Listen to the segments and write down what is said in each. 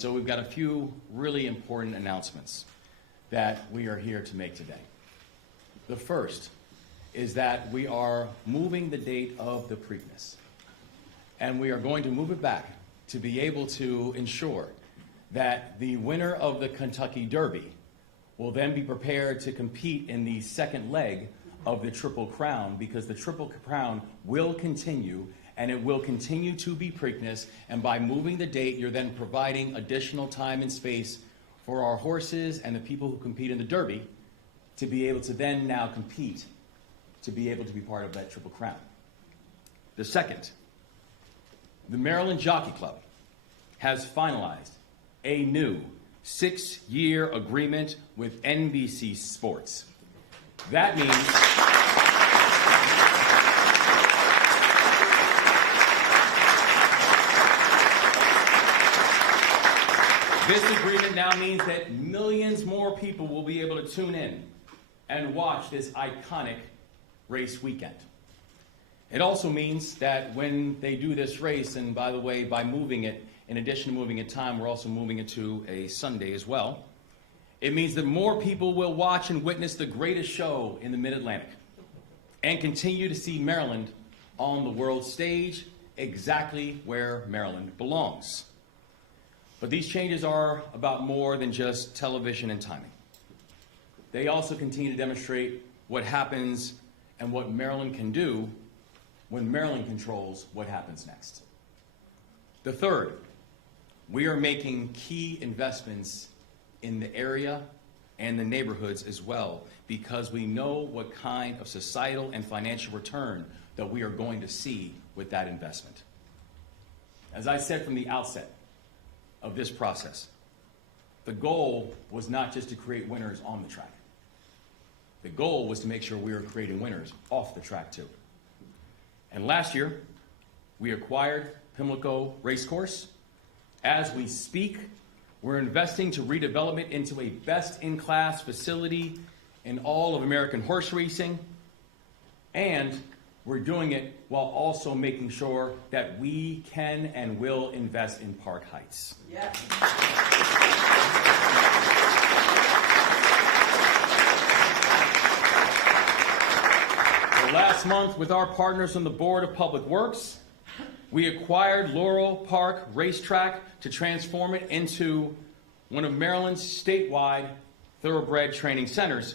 So we've got a few really important announcements that we are here to make today. The first is that we are moving the date of the Preakness, and we are going to move it back to be able to ensure that the winner of the Kentucky Derby will then be prepared to compete in the second leg of the Triple Crown, because the Triple Crown will continue, and it will continue to be Preakness, and by moving the date, you're then providing additional time and space for our horses and the people who compete in the Derby to be able to then now compete, to be able to be part of that Triple Crown. The second, the Maryland Jockey Club has finalized a new 6-year agreement with NBC Sports. That means this agreement now means that millions more people will be able to tune in and watch this iconic race weekend. It also means that when they do this race, and by the way, by moving it, in addition to moving it time, we're also moving it to a Sunday as well. It means that more people will watch and witness the greatest show in the Mid-Atlantic and continue to see Maryland on the world stage, exactly where Maryland belongs. But these changes are about more than just television and timing. They also continue to demonstrate what happens and what Maryland can do when Maryland controls what happens next. The third, we are making key investments in the area and the neighborhoods as well, because we know what kind of societal and financial return that we are going to see with that investment. As I said from the outset of this process, the goal was not just to create winners on the track. The goal was to make sure we were creating winners off the track too. And last year, we acquired Pimlico Racecourse. As we speak, we're investing to redevelop it into a best-in-class facility in all of American horse racing, and we're doing it while also making sure that we can and will invest in Park Heights. Yeah. Last month, with our partners on the Board of Public Works, we acquired Laurel Park Racetrack to transform it into one of Maryland's statewide thoroughbred training centers.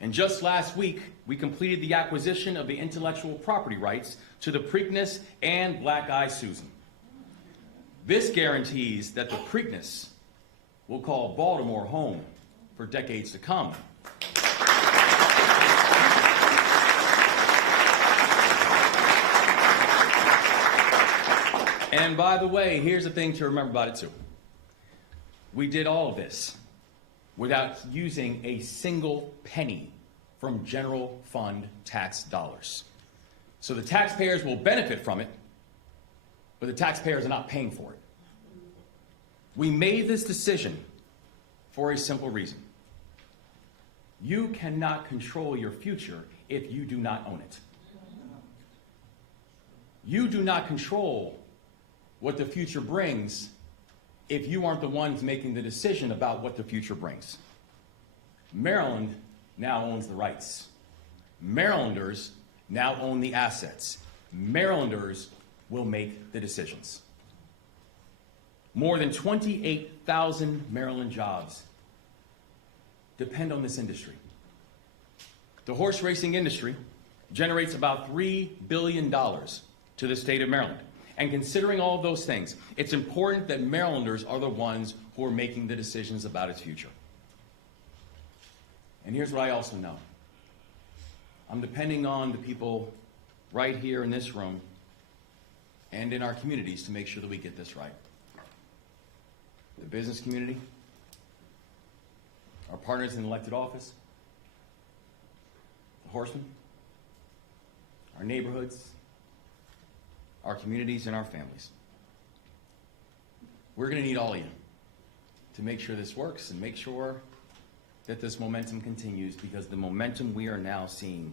And just last week, we completed the acquisition of the intellectual property rights to the Preakness and Black Eye Susan. This guarantees that the Preakness will call Baltimore home for decades to come. And by the way, here's the thing to remember about it too. We did all of this without using a single penny from general fund tax dollars. So the taxpayers will benefit from it, but the taxpayers are not paying for it. We made this decision for a simple reason. You cannot control your future if you do not own it. You do not control what the future brings if you aren't the ones making the decision about what the future brings. Maryland now owns the rights. Marylanders now own the assets. Marylanders will make the decisions. More than 28,000 Maryland jobs depend on this industry. The horse racing industry generates about $3 billion to the state of Maryland. And considering all of those things, it's important that Marylanders are the ones who are making the decisions about its future. And here's what I also know. I'm depending on the people right here in this room and in our communities to make sure that we get this right. The business community, our partners in elected office, the horsemen, our neighborhoods, our communities, and our families. We're going to need all of you to make sure this works and make sure that this momentum continues, because the momentum we are now seeing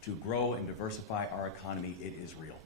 to grow and diversify our economy, it is real.